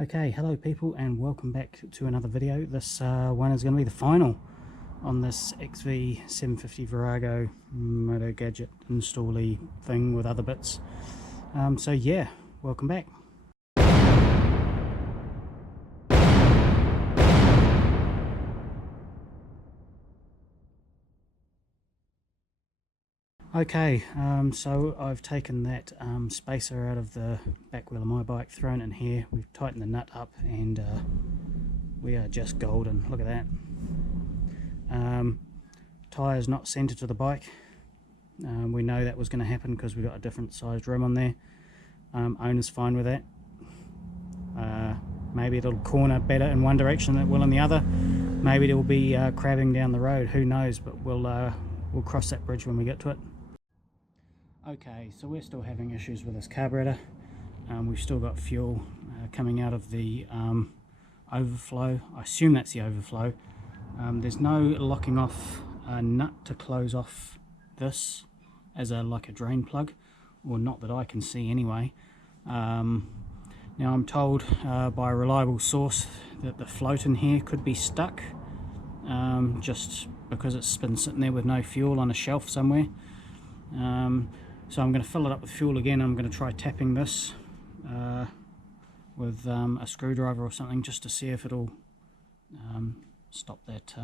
Okay, hello people and welcome back to another video. This one is going to be the final on this XV750 Virago Motogadget installee thing with other bits. So yeah, welcome back. Okay, so I've taken that spacer out of the back wheel of my bike, thrown it in here, we've tightened the nut up, and we are just golden. Look at that. Tyre's not centered to the bike. We know that was going to happen because we got a different sized rim on there. Owner's fine with that. Maybe it'll corner better in one direction than it will in the other. Maybe it'll be crabbing down the road, who knows, but we'll cross that bridge when we get to it. Okay, so we're still having issues with this carburetor. We've still got fuel coming out of the overflow. I assume that's the overflow. There's no locking off nut to close off this as like a drain plug, or not that I can see anyway. Now I'm told by a reliable source that the float in here could be stuck, just because it's been sitting there with no fuel on a shelf somewhere. So I'm going to fill it up with fuel again. I'm going to try tapping this with a screwdriver or something, just to see if it'll stop that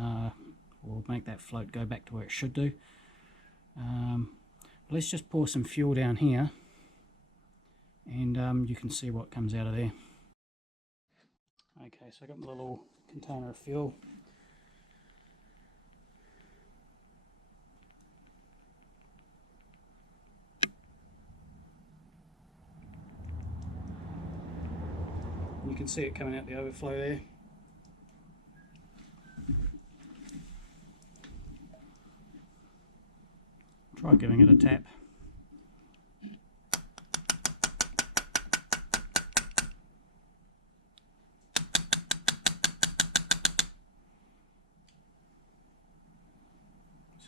or make that float go back to where it should do. Let's just pour some fuel down here, and you can see what comes out of there. Okay, so I got my little container of fuel. You can see it coming out the overflow there. Try giving it a tap.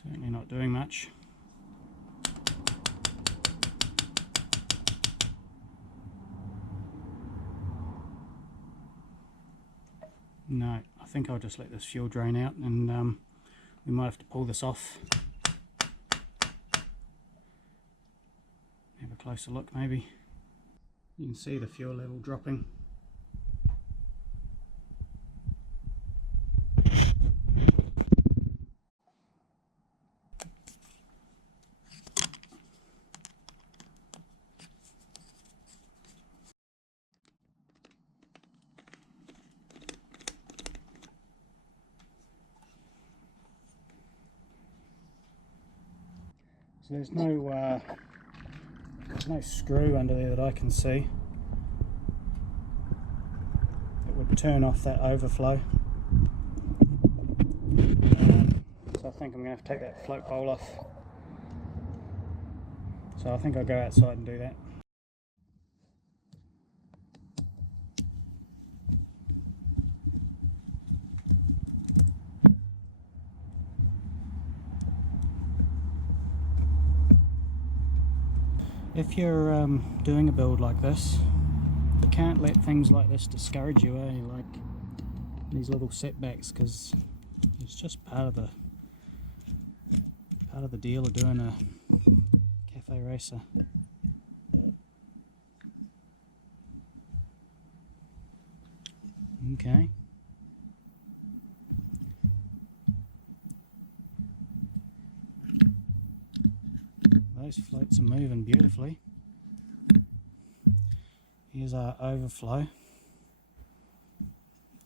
Certainly not doing much. No, I think I'll just let this fuel drain out, and we might have to pull this off. Have a closer look maybe. You can see the fuel level dropping. So there's no screw under there that I can see that would turn off that overflow. So I think I'm going to have to take that float bowl off. So I think I'll go outside and do that. If you're doing a build like this, you can't let things like this discourage you, like these little setbacks, because it's just part of the deal of doing a cafe racer. Okay. Those floats are moving beautifully. Here's our overflow.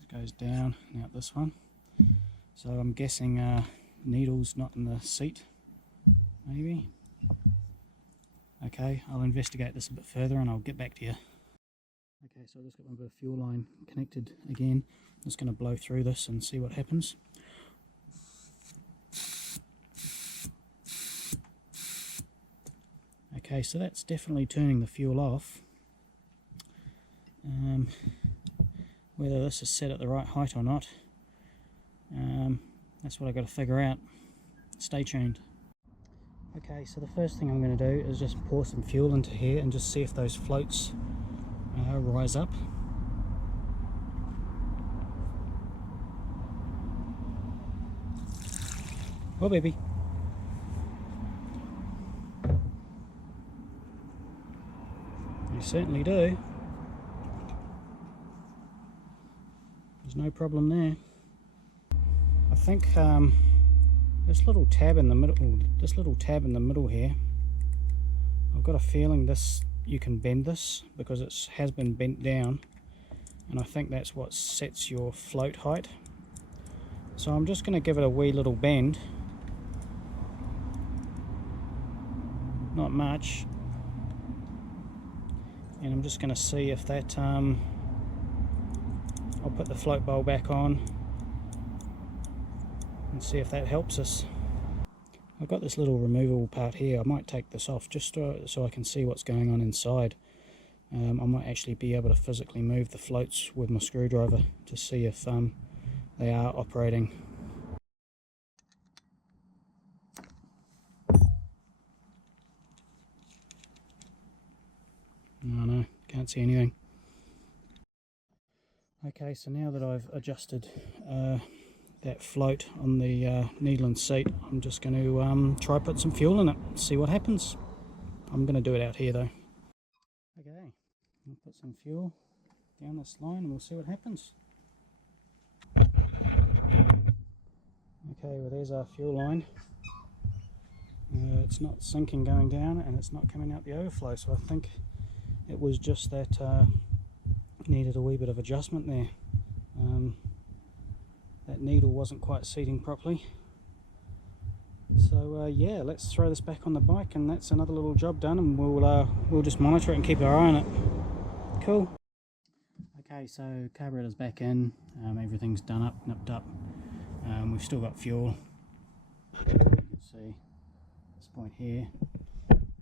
It goes down and out this one. So I'm guessing needles not in the seat, maybe. Okay, I'll investigate this a bit further and I'll get back to you. Okay, so I've just got my bit of fuel line connected again. I'm just going to blow through this and see what happens. Okay, so that's definitely turning the fuel off. Whether this is set at the right height or not, that's what I've got to figure out. Stay tuned. Okay, so the first thing I'm going to do is just pour some fuel into here and just see if those floats rise up. Oh baby. You certainly do. There's no problem there. I think this little tab in the middle here, I've got a feeling you can bend this because it has been bent down, and I think that's what sets your float height. So I'm just going to give it a wee little bend, not much, and I'm just going to see if that I'll put the float bowl back on and see if that helps us. I've got this little removable part here. I might take this off just so I can see what's going on inside. I might actually be able to physically move the floats with my screwdriver to see if they are operating. No, can't see anything. Okay, so now that I've adjusted that float on the needle seat, I'm just going to try put some fuel in it, see what happens. I'm going to do it out here though. Okay, I'll put some fuel down this line and we'll see what happens. Okay, well there's our fuel line. It's not sinking going down and it's not coming out the overflow, so I think it was just that needed a wee bit of adjustment there. That needle wasn't quite seating properly. So yeah, let's throw this back on the bike and that's another little job done, and we'll just monitor it and keep our eye on it. Cool. Okay, so carburetor's back in, everything's done up, nipped up. We've still got fuel. You can see this point here,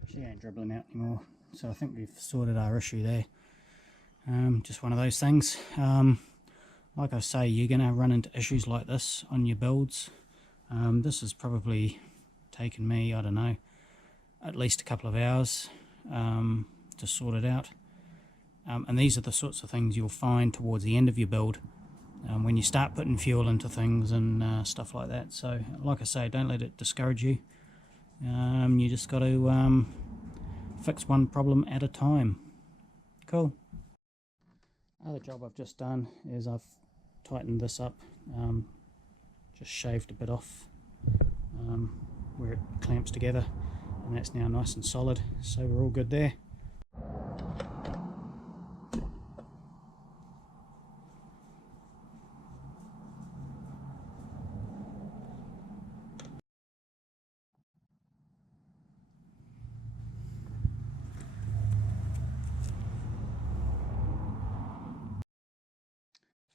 she ain't dribbling out anymore, so I think we've sorted our issue there. Just one of those things. Like I say, you're going to run into issues like this on your builds. This has probably taken me, I don't know, at least a couple of hours to sort it out. And these are the sorts of things you'll find towards the end of your build when you start putting fuel into things and stuff like that. So like I say, don't let it discourage you. You just got to fix one problem at a time. Cool. Other job I've just done is I've tightened this up, just shaved a bit off where it clamps together, and that's now nice and solid, so we're all good there.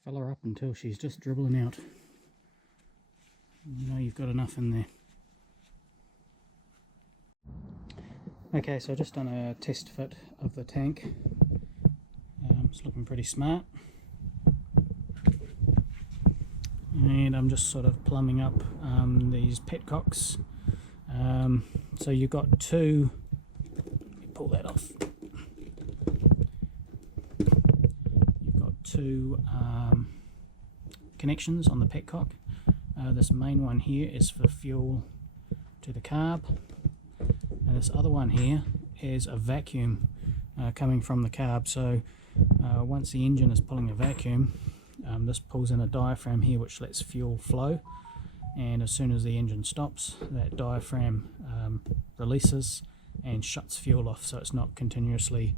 Fill her up until she's just dribbling out. You know you've got enough in there. Okay, so I've just done a test fit of the tank. It's looking pretty smart. And I'm just sort of plumbing up these Petcocks. So you've got two, let me pull that off. You've got two connections on the Petcock. This main one here is for fuel to the carb, and this other one here is a vacuum coming from the carb. So once the engine is pulling a vacuum, this pulls in a diaphragm here which lets fuel flow, and as soon as the engine stops, that diaphragm releases and shuts fuel off, so it's not continuously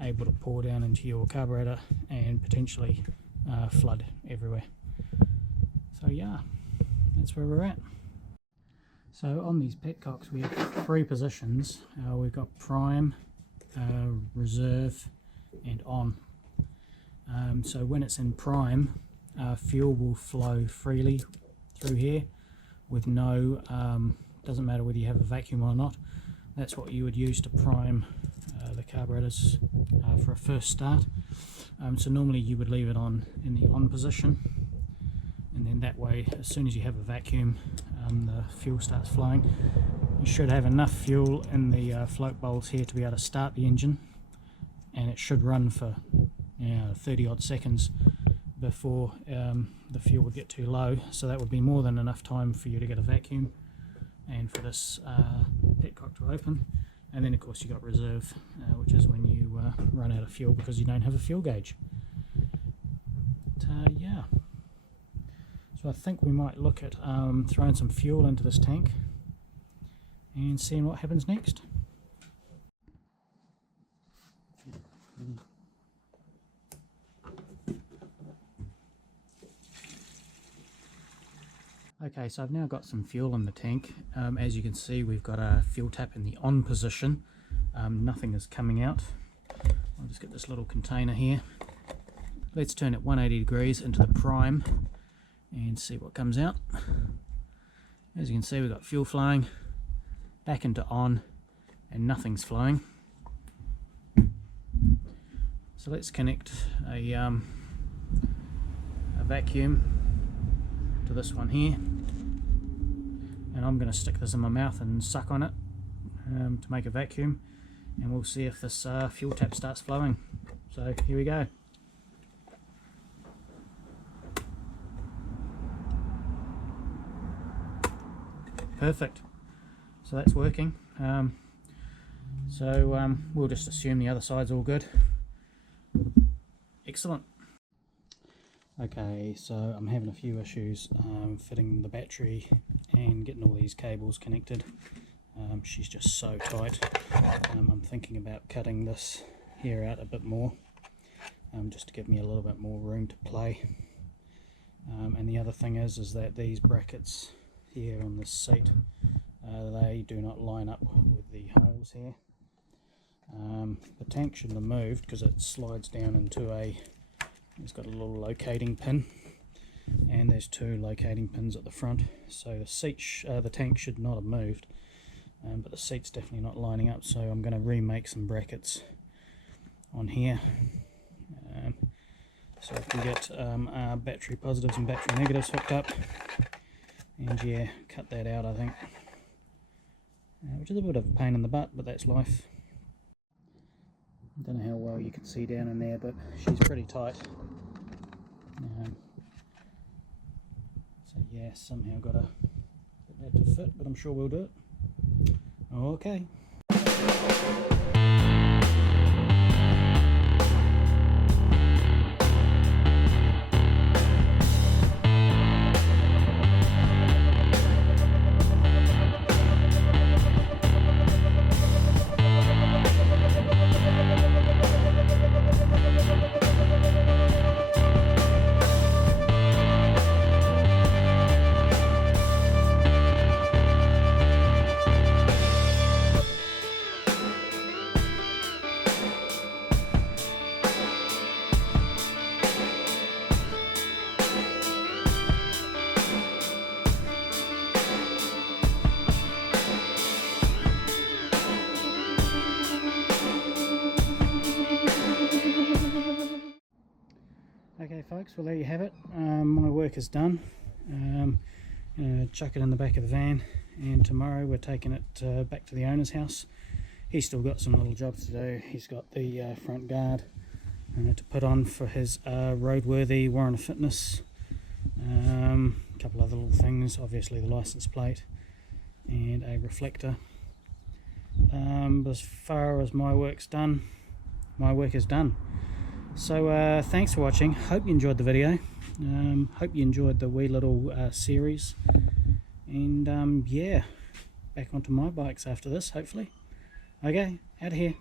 able to pour down into your carburetor and potentially flood everywhere. So yeah, that's where we're at. So on these Petcocks we have three positions. We've got prime, reserve and on. So when it's in prime, fuel will flow freely through here with no, doesn't matter whether you have a vacuum or not. That's what you would use to prime the carburetors for a first start. So normally you would leave it on in the on position, and then that way as soon as you have a vacuum, the fuel starts flowing. You should have enough fuel in the float bowls here to be able to start the engine, and it should run for 30 odd seconds before the fuel would get too low, so that would be more than enough time for you to get a vacuum. and for this petcock to open. And then of course you got reserve, which is when you run out of fuel because you don't have a fuel gauge. But, yeah, so I think we might look at throwing some fuel into this tank and seeing what happens next. Okay, so I've now got some fuel in the tank. As you can see, we've got a fuel tap in the on position. Nothing is coming out. I'll just get this little container here. Let's turn it 180 degrees into the prime and see what comes out. As you can see, we've got fuel flowing back into on and nothing's flowing. So let's connect a vacuum to this one here, and I'm going to stick this in my mouth and suck on it to make a vacuum, and we'll see if this fuel tap starts flowing. So here we go. Perfect. So that's working. We'll just assume the other side's all good. Excellent. Okay, so I'm having a few issues fitting the battery and getting all these cables connected. She's just so tight. I'm thinking about cutting this here out a bit more, just to give me a little bit more room to play. And the other thing is that these brackets here on this seat, they do not line up with the holes here. The tank shouldn't have moved because it slides down into it's got a little locating pin, and there's two locating pins at the front, so the tank should not have moved, but the seat's definitely not lining up, so I'm going to remake some brackets on here so I can get our battery positives and battery negatives hooked up, and yeah, cut that out I think, which is a bit of a pain in the butt, but that's life. Don't know how well you can see down in there, but she's pretty tight. So yeah, somehow got to get that to fit, but I'm sure we'll do it. Okay. Okay folks, well there you have it. My work is done. Chuck it in the back of the van, and tomorrow we're taking it back to the owner's house. He's still got some little jobs to do. He's got the front guard to put on for his roadworthy warrant of fitness. A couple other little things, obviously the license plate and a reflector. But as far as my work is done. So thanks for watching. Hope you enjoyed the video. Hope you enjoyed the wee little series, and yeah, back onto my bikes after this hopefully. Okay, out of here.